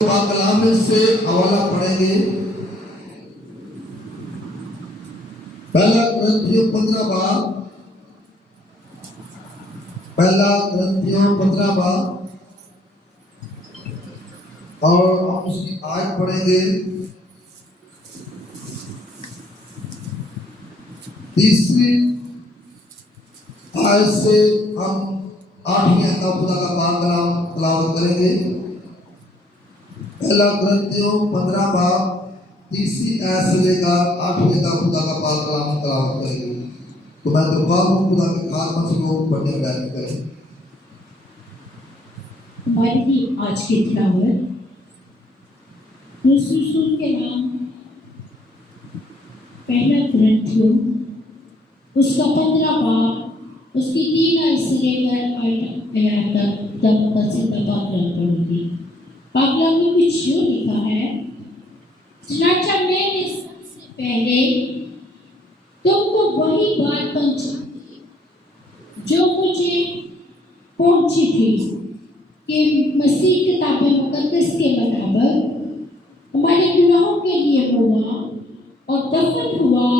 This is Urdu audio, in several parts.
کلام سے حوالہ پڑھیں گے پہلا کرنتھیوں 15 باب پہلا کرنتھیوں 15 باب اور ہم اس کی آیت پڑھیں گے تیسری آیت سے ہم 8ویں آیت کا خدا کا پاک کلام تلاوت کریں گے۔ پہلا کرنتھیوں 15 باب تیسری آیت سے لے کر 8ویں کا خدا کا پاک کلام تلاوت کریں گے۔ تو میں درخواست ہوں خدا کے خادم سے لوگ پڑھنے کا بیان کریں۔ ہماری آج کی تلاوت رسول کے نام پہلا کرنتھیوں اس کا 15 باب اس کی 3 آیت سے لے کر 8 آیت تک پاک کلام پڑھوں گی۔ پاک کلام میں کچھ یوں لکھا ہے، چنانچہ میں نے سب سے پہلے تم کو وہی بات پہنچائی جو مجھے پہنچی تھی کہ مسیح کتاب مقدس کے مطابق ہمارے گناہوں کے لیے ہوا اور دفن ہوا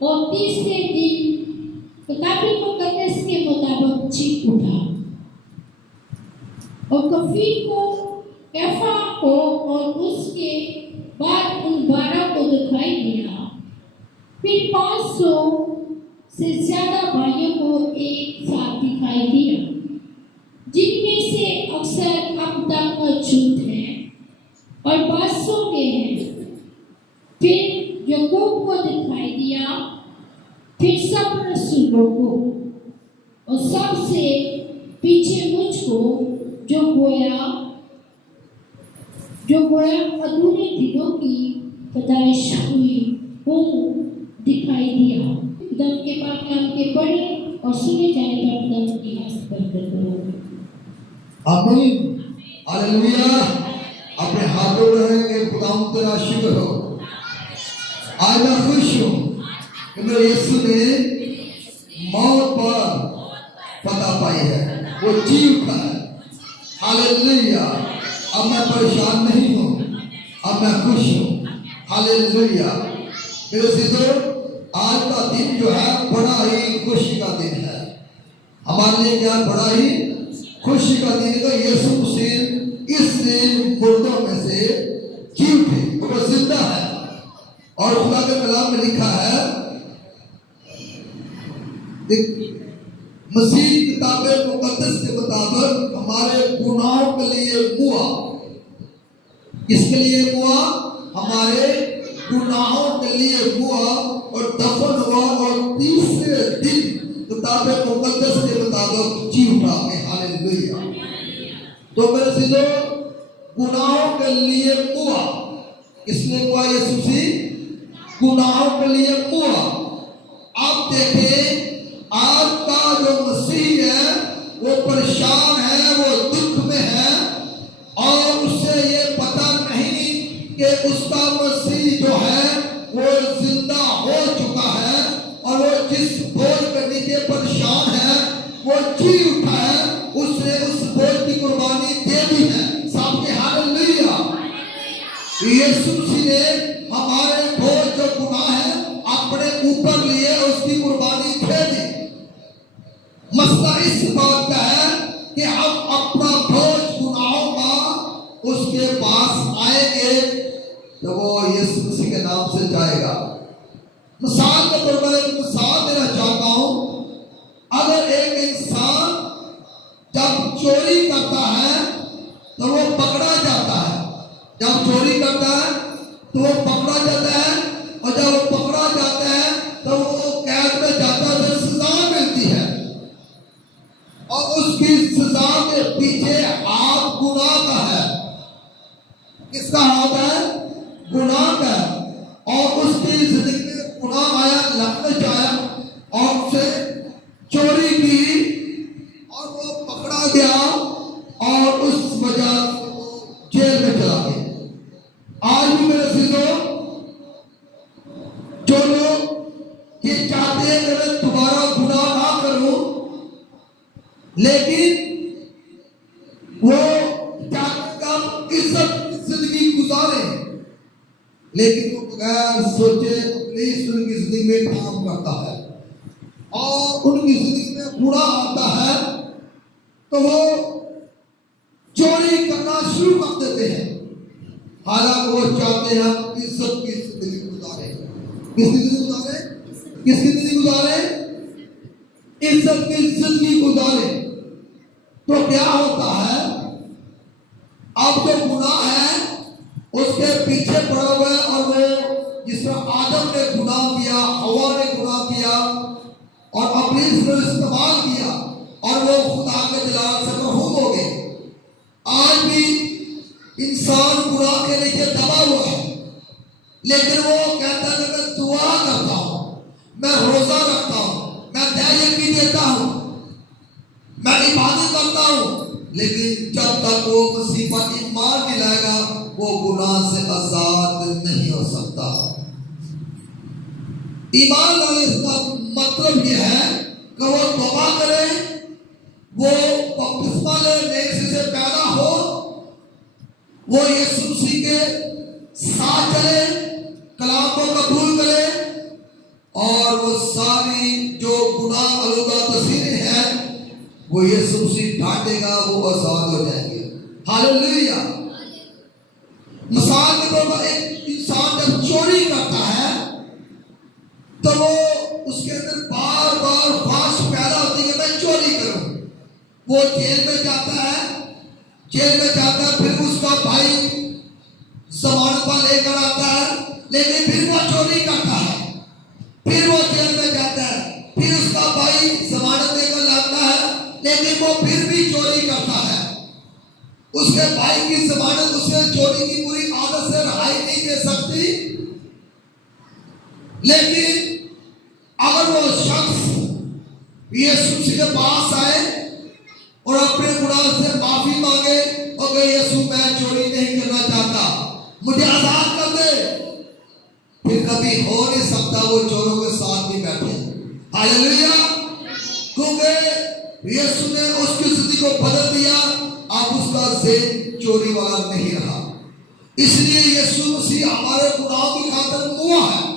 اور تیسرے دن کتاب مقدس کے مطابق جی اٹھا، اور کفین کو، کیفا کو اور اس کے بعد ان 12 کو دکھائی دیا، پھر 500 سے زیادہ بھائیوں کو ایک ساتھ دکھائی دیا، جن میں سے اکثر اب تک موجود ہیں اور 500 سو گئے ہیں۔ پھر یعقوب کو دکھائی دیا، پھر سب رسولوں کو، اور سب سے پیچھے مجھ کو جو گویا ادھورے دنوں کی پیدائش ہوئی ہوں دکھائی دیا۔ خدا کے پاک کلام کے پڑھے اور سنے جانے پر خدا کی حسد برکت کرو۔ آمین، ہاللویا۔ اپنے ہاتھوں رہیں گے، خدا تیرا شکر ہو۔ آج میں خوش ہوں کہ میرے یسوع نے موت پر فتح پائی ہے، وہ جی اٹھا ہے۔ ہاللویا۔ اب میں پریشان نہیں ہوں، اب میں خوش ہوں۔ ہاللویا۔ میرے عزیزو، آج کا دن جو ہے بڑا ہی خوشی کا دن ہے ہمارے لیے۔ کیا بڑا ہی خوشی کا دن ہے کہ یسوع مسیح اس دن مردوں میں سے جی اٹھے، وہ زندہ ہے۔ اور خدا کے کلام میں لکھا ہے، مسیح کتاب مقدس کے مطابق ہمارے گناہوں کے لیے ہوا۔ کس کے لیے ہوا؟ ہمارے گناہوں کے لیے ہوا اور دفن ہوا اور تیسرے دن کتاب مقدس کے مطابق جی اٹھا۔ ہاللویا۔ تو میرے عزیزو، گناہوں کے لیے ہوا، کس نے ہوا؟ یسوع مسیح گناہوں کے لیے ہوا۔ آپ دیکھیں، آج کا جو مسیح ہے وہ پریشان ہے، وہ دکھ میں ہے، اور اسے یہ پتہ نہیں کہ اس کا مسیح جو ہے وہ زندہ ہو چکا ہے، اور وہ جس بوجھ کے نیچے پریشان ہے وہ جی اٹھا ہے۔ اس نے اس بوجھ کی قربانی دے دی ہے۔ سب کے ہاللویا۔ یسوع مسیح نے ہمارے بوجھ جو گناہ ہے اپنے اوپر لیے، اس کی قربانی دے دی۔ مسئلہ اس بات کا ہے کہ ہم اپنا بوجھ گناہوں کا اس کے پاس آئیں گے تو وہ یسوع مسیح کے نام سے جائے گا۔ مثال کے طور پر ایک مثال دینا چاہتا ہوں۔ اگر ایک انسان جب چوری کرتا ہے تو وہ پکڑا جاتا ہے، جب چوری کرتا ہے تو وہ پکڑا جاتا ہے، اور جب وہ پکڑا جاتا ہے تو وہ قید میں جاتا ہے، تو سزا ملتی ہے، اور اس کی سزا کے پیچھے ہاتھ گناہ کا ہے۔ کس کا ہاتھ ہے؟ گناہ کا ہے۔ اور اس کی زندگی میں گناہ آیا، لعنت آیا، اور اسے چوری کی اور وہ پکڑا گیا، اور اس وجہ سے وہ جیل میں چلا گیا۔ آج بھی میرے عزیزو، جو لوگ یہ چاہتے ہیں کہ میں دوبارہ گناہ نہ کروں، لیکن وہ چاہتے ہیں کہ ہم عزت گزاریں، لیکن وہ بغیر سوچے ابلیس ان کی زندگی میں کام کرتا ہے اور ان کی زندگی میں برا آتا ہے تو وہ چوری کرنا شروع کر دیتے ہیں، حالانکہ وہ چاہتے ہیں عزت کی زندگی گزارے۔ کس کی زندگی گزارے؟ کس کی زندگی گزارے؟ عزت کی زندگی گزارے۔ تو کیا ہوتا ہے، اب جو گناہ ہے اس کے پیچھے پڑا ہوا ہے، اور وہ جس طرح آدم نے گناہ کیا، حوا نے گناہ کیا اور ابلیس نے استعمال کیا اور وہ خدا کے جلال سے محروم ہو گئے، آج بھی انسان گناہ کے نیچے دبا ہوا ہے، لیکن وہ کہتا ہے کہ میں دعا کرتا ہوں، میں روزہ رکھتا ہوں، میں دہیے بھی دیتا ہوں، میں عبادت کرتا ہوں، لیکن جب تک وہ مسیح پر ایمان نہیں لائے گا وہ گناہ سے آزاد نہیں ہو سکتا۔ ایمان لانے کا مطلب یہ ہے کہ وہ توبہ کرے، وہ بپتسمہ لے، نیک سے پیدا ہو، وہ یسوع مسیح کے ساتھ چلے، کلام کو قبول کرے، اور وہ ساری جو گناہ آلودہ تصویریں ہیں وہ یسوع مسیح ڈانٹے گا، وہ آزاد ہو جائیں گے۔ ہاللیلویا۔ مثال کے طور پر ایک انسان جب چوری کرتا ہے تو وہ اس کے اندر بار بار خواہش پیدا ہوتی ہے کہ میں چوری کروں، وہ جیل میں جاتا ہے، پھر اس کا بھائی ضمانت پر لے کر آتا ہے، لیکن پھر وہ چوری کرتا ہے، پھر وہ جیل میں جاتا ہے، پھر اس کا بھائی ضمانت لے کر لاتا ہے، لیکن وہ پھر بھی چوری کرتا ہے۔ اس کے بھائی کی ضمانت اسے چوری کی پوری عادت سے رہائی نہیں دے سکتی، لیکن اگر وہ شخص یسوع مسیح کے پاس آئے اور اپنے گناہ سے معافی مانگے اور کہ یسوع میں چوری نہیں کرنا چاہتا، مجھے آزاد کر دے، پھر کبھی ہو نہیں سکتا وہ چوروں کے ساتھ بھی بیٹھے۔ ہاللیلویا۔ کیونکہ یسوع نے اس کی زندگی کو بدل دیا، اب اس کا ذہن چوری والا نہیں رہا۔ اس لیے یسوع مسیح ہمارے گناہوں کی خاطر ہوا ہے۔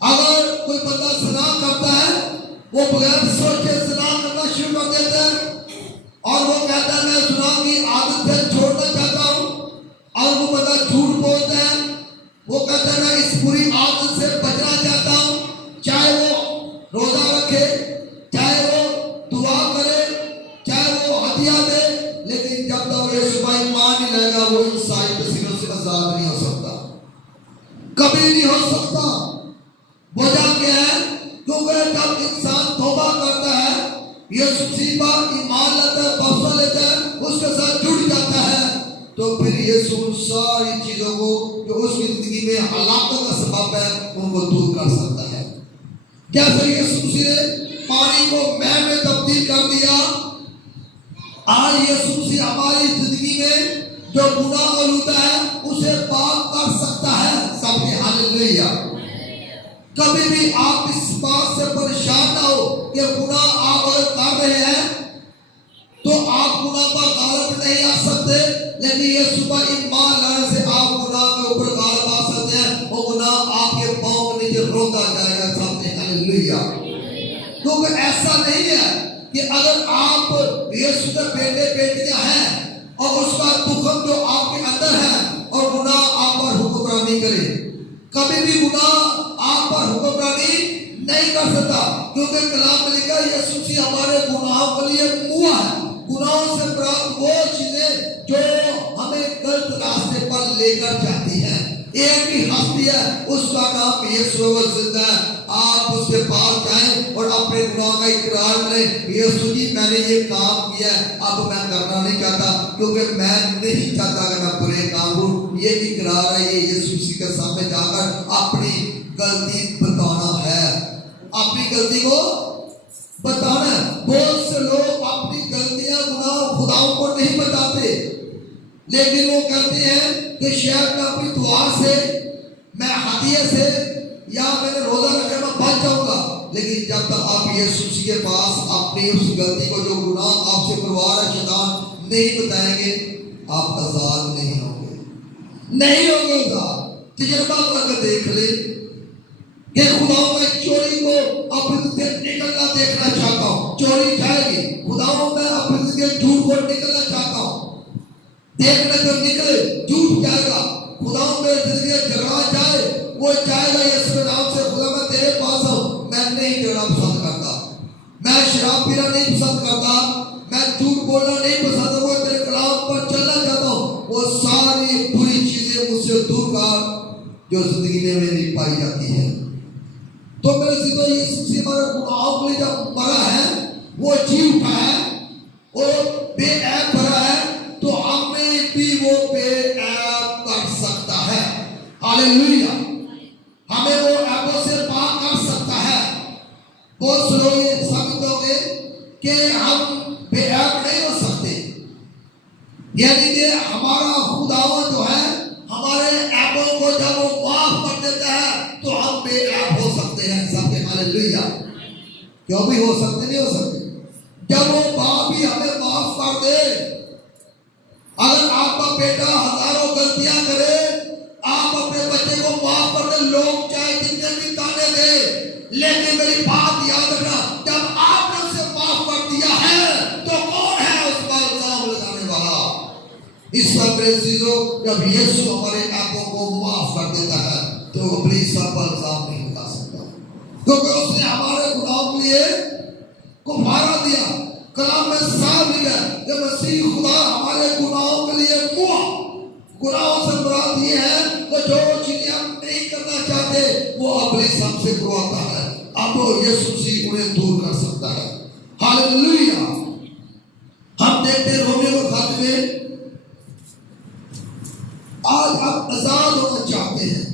اگر کوئی بندہ زنا کرتا ہے وہ بغیر سوچے زنا کرنا شروع کر دیتا ہے اور وہ کہتا ہے میں زنا کی عادت سے چھوڑنا چاہتا ہوں، اور وہ بندہ جھوٹ بولتا ہے، وہ کہتا ہے میں اس بری عادت سے بچنا چاہتا ہوں، چاہے وہ روزہ رکھے، چاہے وہ دعا کرے، چاہے وہ ہدیہ دے، لیکن جب تک یسوع پر ایمان نہیں لائے گا وہ ان ساری تصویروں سے آزاد نہیں ہو سکتا، کبھی نہیں ہو سکتا۔ وجہ کیا ہے؟ کیونکہ جب انسان توبہ کرتا ہے، یسوع مسیح پر ایمان لاتا ہے، بپتسمہ لیتا ہے، اس کے ساتھ جڑ جاتا ہے، تو پھر یسوع ساری چیزوں کو جو اس کی زندگی میں ہلاکت کا سبب ہے ان کو دور کر سکتا ہے۔ جیسے یسوع مسیح نے پانی کو مے میں تبدیل کر دیا، آج یسوع مسیح ہماری زندگی میں جو گناہ آلودہ ہے اسے پاک کر سکتا ہے۔ سب کے ہاللیلویا۔ کبھی بھی آپ اس بات سے پریشان نہ ہو کہ گناہ آپ اگر کر رہے ہیں تو آپ گناہ پر غالب نہیں آ سکتے، لیکن یسوع پر ایمان لانے سے آپ گناہ کے اوپر غالب آ سکتے ہیں، وہ گناہ آپ کے پاؤں کے نیچے روتا جائے گا۔ سب نے ہاللیلویا۔ کیونکہ ایسا نہیں ہے کہ اگر آپ یسوع کے بیٹے بیٹیاں ہیں اور اس کا دخل جو آپ کے اندر ہے اور گناہ آپ پر حکمرانی کرے، کبھی بھی گناہ آپ پر حکمرانی نہیں کر سکتا، کیونکہ کلام میں لکھا ہے یسوع مسیح ہمارے گناہوں کے لیے ہوا ہے۔ گناہوں سے مراد وہ چیزیں جو ہمیں غلط راستے پر لے کر جاتی ہیں، ایک ہی ہستی ہے، اس کا نام یسوع زندہ ہے۔ آپ اس کے پاس جائیں اور اپنے گناہ کا اقرار کریں، یسوع جی میں نے یہ کام کیا ہے، اب میں کرنا نہیں چاہتا، کیونکہ میں نہیں چاہتا کہ میں برے کام ہوں۔ یہ اقرار ہے، یہ یسوع مسیح کے سامنے جا کر اپنی غلطی بتانا ہے، اپنی غلطی کو بتانا ہے۔ بہت سے لوگ اپنی غلطیاں گناہ خداؤں کو نہیں بتاتے، لیکن وہ کہتے ہیں کہ شاید میں اپنی دعا سے، میں ہدیے سے، یا میں نے روزہ رکھا میں بچ جاؤں گا، لیکن جب تک آپ یسوع مسیح کے پاس اپنی اس غلطی کو جو گناہ آپ سے کروا رہا ہے شیطان نہیں بتائیں گے، آپ آزاد نہیں ہوں گے۔ نہیں ہوگا. تجربہ کر کے دیکھ لے کہ خداؤں میں چوری کو اپنے سے نکلنا دیکھنا چاہتا ہوں. چوری جائے گی. خداؤں میں اپنے سے جھوٹ کو نکلنا چاہتا ہوں. دیکھنے تو نکلے جھوٹ جائے گا. خداؤں میں زندگی جھگڑا جائے وہ جائے گا. یسوع کے نام سے خدا میں تیرے پاس ہوں. میں نہیں جھگڑا پسند کرتا. میں شراب پینا نہیں پسند کرتا. میں جھوٹ بولنا نہیں پسند. وہ تیرے کلام پر چلنا چاہتا ہوں. وہ ساری بری چیزیں مجھ سے دور کر جو زندگی میں میری پائی جاتی ہے. تو میرے سیدھو یسوع سے ہمارے گناہوں کے لیے جب مرا ہے, وہ جی اٹھا ہے, وہ بے عیب بھرا ہے, تو ہمیں بھی وہ بے عیب کر سکتا ہے. ہاللیلویا. ہمیں وہ عیبوں سے پاک کر سکتا ہے. بہت سے لوگ یہ ثابت ہوں گے کہ ہم بے عیب نہیں ہو سکتے, یعنی کہ ہمارا خداوند جو ہے ہمارے عیبوں کو جب وہ معاف کر دیتا ہے تو ہم بے عیب ہو سکتے ہیں. سب کے ہاللیلویا. کیوں بھی ہو سکتے نہیں ہو سکتے. جب وہ باپ بھی ہمیں معاف کر دے, اگر آپ کا بیٹا ہزاروں غلطیاں کرے, آپ اپنے بچے کو معاف کر دیں. لوگ چاہے جتنے بھی تانے دے, لیکن میری بات یاد رکھنا, جب آپ نے اسے معاف کر دیا ہے تو کون ہے اس پر الزام لگانے والا. اس کا میرے عزیزو, جب یسوع ہمارے عیبوں کو معاف کر دیتا ہے تو ابلیس سب پر الزام نہیں لگا سکتا, کیونکہ اس نے ہمارے گناہوں کے لیے کفارہ دیا. کلام میں صاف لکھا ہے کہ مسیح خدا ہمارے گناہوں کے لیے ہوا. گناہوں سے مراد یہ ہے کہ جو چیزیں ہم نہیں کرنا چاہتے وہ ابلیس ہم سے کرواتا ہے. اب یسوع مسیح انہیں دور کر سکتا ہے. ہاللیلویا. ہم دیکھتے ہیں رومیو کے خط میں, آج آپ آزاد ہونا چاہتے ہیں.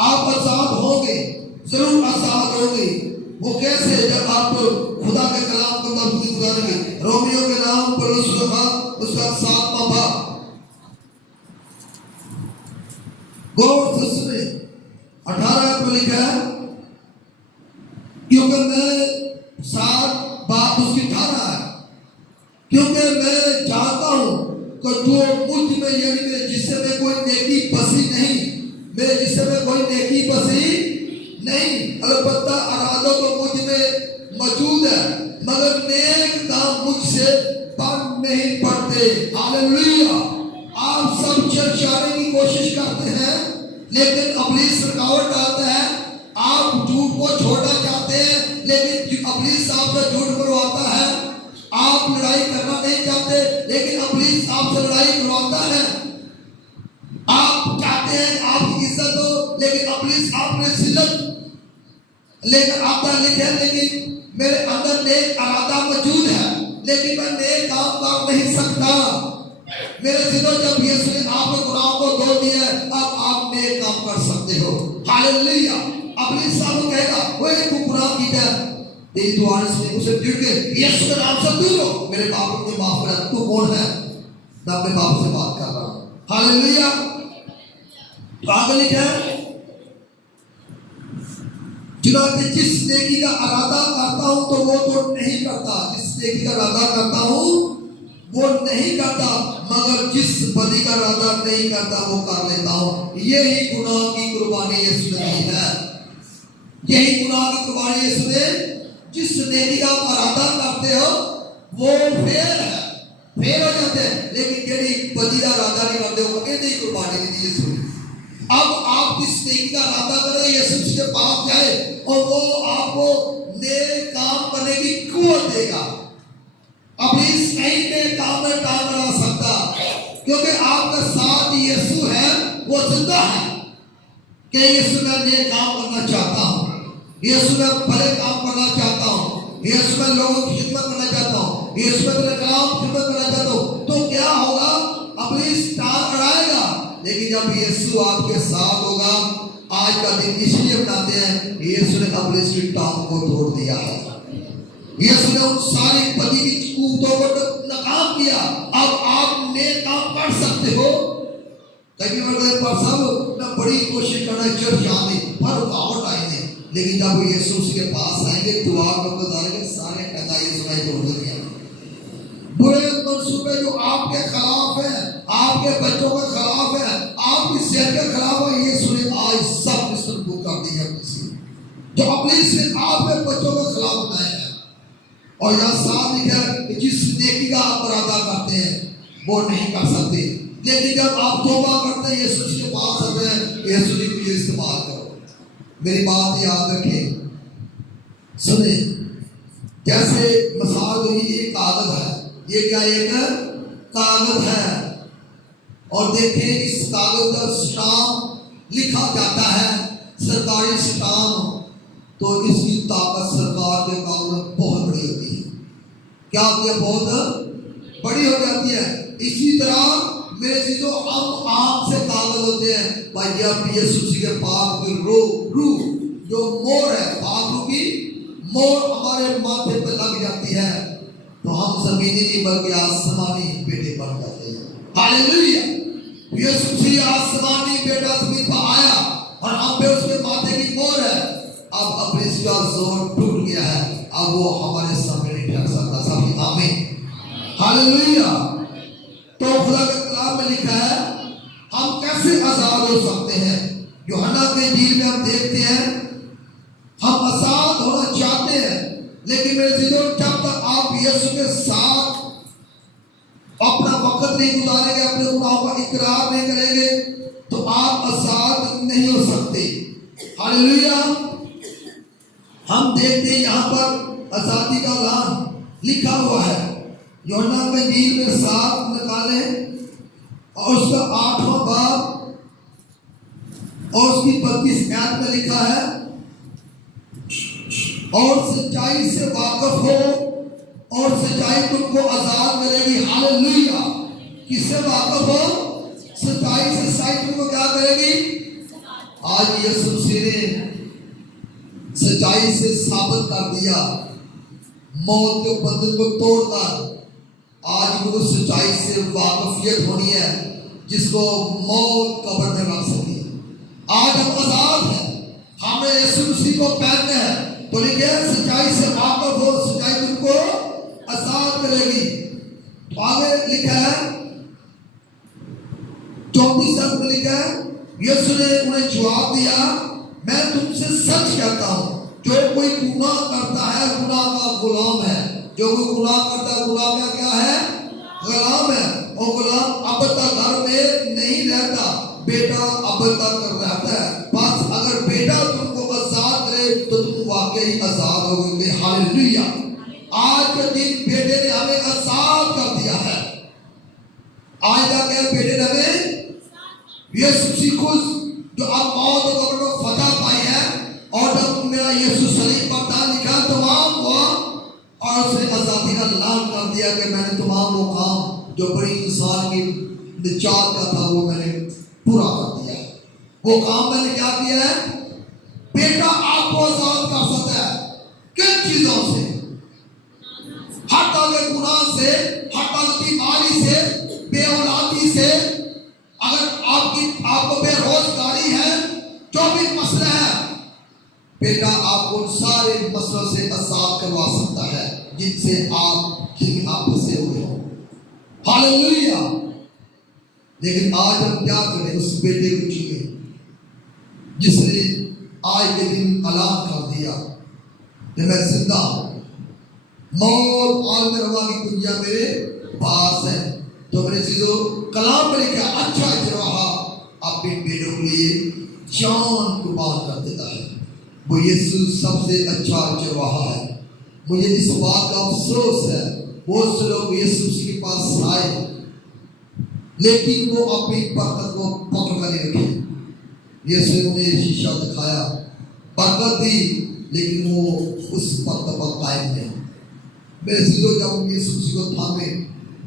آپ آزاد ہوں گے, ضرور آزاد ہوں گے. وہ کیسے؟ جب آپ خدا کے کلام کو تفسیر کریں گے. رومیو کے نام پر اس کا 7واں باب غور سے سنیں. 18 میں لکھا ہے, کیونکہ میں 7 باب اس کی 18 ہے, کیونکہ میں جانتا ہوں کہ جو مجھ میں یعنی میرے جسم میں کوئی نیکی بسی نہیں, میرے جسم میں کوئی نیکی بسی نہیں, البتہ ارادہ تو مجھ میں موجود ہے, مگر نیک کام مجھ سے بن نہیں پڑتے. ہاللیلویا. آپ سب چرچانے کی کوشش کرتے ہیں, لیکن ابلیس رکاوٹ ڈالتا ہے. آپ جھوٹ کو چھوڑنا چاہتے ہیں, لیکن ابلیس آپ سے جھوٹ کرواتا ہے. آپ لڑائی کرنا نہیں چاہتے, لیکن ابلیس آپ سے لڑائی کرواتا ہے. آپ چاہتے ہیں آپ کی عزت ہو, لیکن ابلیس آپ نے ذلت لیکن آتا لکھے, لیکن میرے اندر نیک ارادہ موجود ہے, لیکن میں نیک کام کر نہیں سکتا. میرے دلوں جب یسوع نے آپ کے گناہوں کو دھو دیا ہے, اب آپ نیک کام کر سکتے ہو. ہاللیلویا. ابلیس آپ کو کہے گا وہ تو گناہ کیتا ہے, تیری دعا سے اسے ڈر کے یسوع کے نام سے دور ہو, میرے باپ کو معاف کر. تو کون ہے؟ میں اپنے باپ سے بات کر رہا ہوں. ہاللیلویا. تو آگے لکھا ہے, چنانچہ جس نیکی کا ارادہ کرتا ہوں تو وہ تو نہیں کرتا, جس نیکی کا ارادہ کرتا ہوں وہ نہیں کرتا, مگر جس بدی کا ارادہ نہیں کرتا وہ کر لیتا ہوں. یہی گناہ کی قربانی یسوع نے دی ہے. یہی گناہ کی قربانی یسوع نے, جس نیکی کا ارادہ کرتے ہو وہ فیل ہے, فیل ہو جاتے ہیں, لیکن جڑی بدی کا ارادہ نہیں کرتے ہو یہ نہیں قربانی دی یسوع نے. اب آپ جس نیکی کا ارادہ کریں, یسوع کے پاس جائے اور وہ آپ کو نیک کام کرنے کی قوت دے گا. ابلیس نہیں نیک کام میں کام کرا سکتا, کیونکہ آپ کے ساتھ یسوع ہے, وہ زندہ ہے. کہ یسوع میں نیک کام کرنا چاہتا ہوں, یسوع میں بھلے کام کرنا چاہتا ہوں, یسوع میں لوگوں کی خدمت کرنا چاہتا ہوں, یسوع میں تیرے کلام کی خدمت کرنا چاہتا ہوں. تو کیا ہوگا؟ ابلیس ٹانگ اڑائے گا, لیکن جب یسوع آپ کے ساتھ ہوگا. آج کا دن اس لیے بناتے ہیں, یسوع نے ابلیس کی ٹانگ کو توڑ دیا ہے. یسوع نے ان ساری بدی کی قوتوں کو ناکام کیا. اب آپ نیک کام کر سکتے ہو. کبھی پر سب میں بڑی کوشش کرنا چرچ آنے پر رکاوٹ آئے ہیں, لیکن جب وہ یسوع کے پاس آئیں گے دعا کو گزاریں گے, سارے ٹنگا یسوع نے توڑ دیا. برے منصوبے جو آپ کے خلاف ہیں, آپ کے بچوں کے خلاف ہیں, آپ جو اپنے سے آپ کے بچوں کے خلاف بنائے ہیں. اور یہاں صاف لکھا ہے کہ جس نیکی کا آپ ارادہ کرتے ہیں وہ نہیں کر سکتے، لیکن جب آپ توبہ کرتے ہیں یسوع کے پاس آتے ہیں، یسوع جی مجھے استعمال کرو. میری بات یاد رکھیں، سنیں، جیسے مثال ہوئی ایک کاغذ ہے، یہ کیا ایک کاغذ ہے، اور دیکھیں اس کاغذ پر اسٹامپ لکھا جاتا ہے، سرکاری اسٹامپ، تو اس کی طاقت سرکار کے کام میں بہت بڑی ہوتی ہے. کیا ہوتی ہے؟ بہت بڑی ہو جاتی ہے. اسی طرح میرے چیزوں ہم آم سے کاغذ ہوتے ہیں، بھائی اب یسوع کے پاک کی روح جو مور ہے، پاک روح کی مور ہمارے ماتھے پہ لگ جاتی ہے، تو ہم زمینی نہیں بلکہ آسمانی بیٹے بن جاتے ہیں. ہاللیلویا! یسوع آسمانی بیٹا زمین پر آیا اور ہم پہ اس کے ماتھے کی مور ہے. اب ابلیس کا زور ٹوٹ گیا ہے، اب وہ ہمارے سامنے نہیں ٹھہر سکتا. سب آمین، ہاللیلویا. تو خدا کے کلام میں لکھا ہے ہم کیسے آزاد ہو سکتے ہیں. یوحنا کے انجیل میں ہم دیکھتے ہیں ہم آزاد ہونا چاہتے ہیں، لیکن میرے عزیزوں جب تک آپ یسوع کے ساتھ اپنا وقت نہیں گزاریں گے، اپنے گناہوں کا اقرار نہیں کریں گے، تو آپ آزاد نہیں ہو سکتے. ہاللیلویا. ہم دیکھتے ہیں یہاں پر آزادی کا اعلان لکھا ہوا ہے. یوحنا کے انجیل میں 7 نکالیں اور اس کا 8واں باب اور اس کی 32 آیت میں لکھا ہے، اور سچائی سے واقف ہو اور سچائی تم کو آزاد کرے گی. ہاللیلویا. کس سے واقف ہو؟ سچائی سے. سچائی تم کو کیا کرے گی؟ آج یسوع مسیح نے سچائی سے ثابت کر دیا، موت کے بندھن کو توڑ کر آج کو سچائی سے واقفیت ہونی ہے جس کو موت قبر میں رکھ سکتی ہے. آج ہم آزاد ہیں، ہمیں یسوع مسیح کو پہننا ہے. تو لکھے سچائی سے واقف ہو، سچائی تم کو آزاد کرے گی. تو آگے لکھا ہے 34 میں لکھا ہے، یسوع نے انہیں جواب دیا، میں تم سے سچ کہتا ہوں جو کوئی گناہ کرتا ہے گناہ کا غلام ہے. جو کوئی گناہ کرتا ہے گناہ کا کیا ہے؟ غلام ہے. اور غلام اب تک گھر میں نہیں رہتا، بیٹا اب تک رہتا ہے. بس اگر بیٹا تم کو آزاد کرے تو تم واقعی آزاد ہو گے. ہاللیلویا. آج کے دن بیٹے نے ہمیں آزاد کر دیا ہے. آج کا کیا بیٹے نے ہمیں یسوع مسیح کو جو اب موت اور قبر کو فتح پائی ہے، اور جب میرا یسوع صلیب پر تھا لکھا تمام ہوا، اور اس نے آزادی کا اعلان کر دیا کہ میں نے تمام وہ کام جو بڑی انسان کی نجات کا تھا وہ میں نے پورا کر دیا ہے. وہ کام میں نے کیا کیا ہے؟ بیٹا آپ کو آزاد کر سکتا ہے. کن چیزوں سے؟ حتی کہ گناہ سے، حتی بیماری سے، بے اولادی سے. اگر آپ کو بے روزگاری ہے، جو بھی مسئلہ ہے، بیٹا آپ کو سارے مسئلوں سے آزاد کروا سکتا ہے جن سے آپ پھنسے ہوئے ہو. ہاللیلویا. لیکن آج ہم کیا کریں؟ اس بیٹے کو چنیں جس نے آج کے دن اعلان کر دیا کہ میں زندہ ہوں، موت عالم روا کی کنجیاں میرے پاس ہے. تو میرے چیزوں کلام میں لکھا اچھا چرواہا اپنے بیٹوں کے لیے جان قربان کر دیتا ہے. وہ یسوع سب سے اچھا چرواہا ہے. مجھے اس بات کا افسوس ہے بہت سے لوگ یسوع کے پاس آئے لیکن وہ اپنی برکت کو پکڑ کر نہیں رکھے. یسوع نے انہیں شیشہ دکھایا، برکت دی، لیکن وہ اس برکت پر قائم نہیں. میرے چیزوں جب یسوع کو تھامے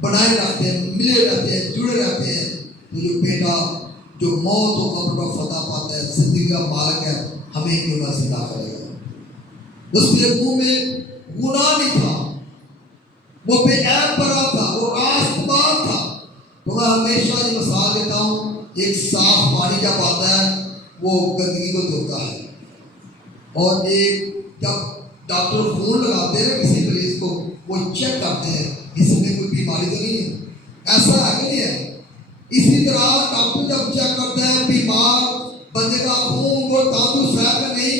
بنائے رہتے ہیں، ملے رہتے ہیں، جڑے رہتے ہیں، تو جو بیٹا جو موت و قبر پر فتح پاتا ہے، زندگی کا مالک ہے، ہمیں کیوں نہ زندہ کرے گا. اس کے منہ میں گناہ نہیں تھا، وہ بے عیب برا تھا، وہ راست بات تھا. تو میں ہمیشہ یہ مثال دیتا ہوں، ایک صاف پانی جب آتا ہے وہ گندگی کو دھوتا ہے، اور ایک جب ڈاکٹر خون لگاتے ہیں کسی مریض کو وہ چیک کرتے ہیں اس میں کوئی بیماری تو نہیں ہے، ایسا ہے کہ نہیں ہے. اسی طرح ڈاکٹر جب چیک کرتے ہیں بیمار بندے کا خون وہ تندرست ہے کہ نہیں،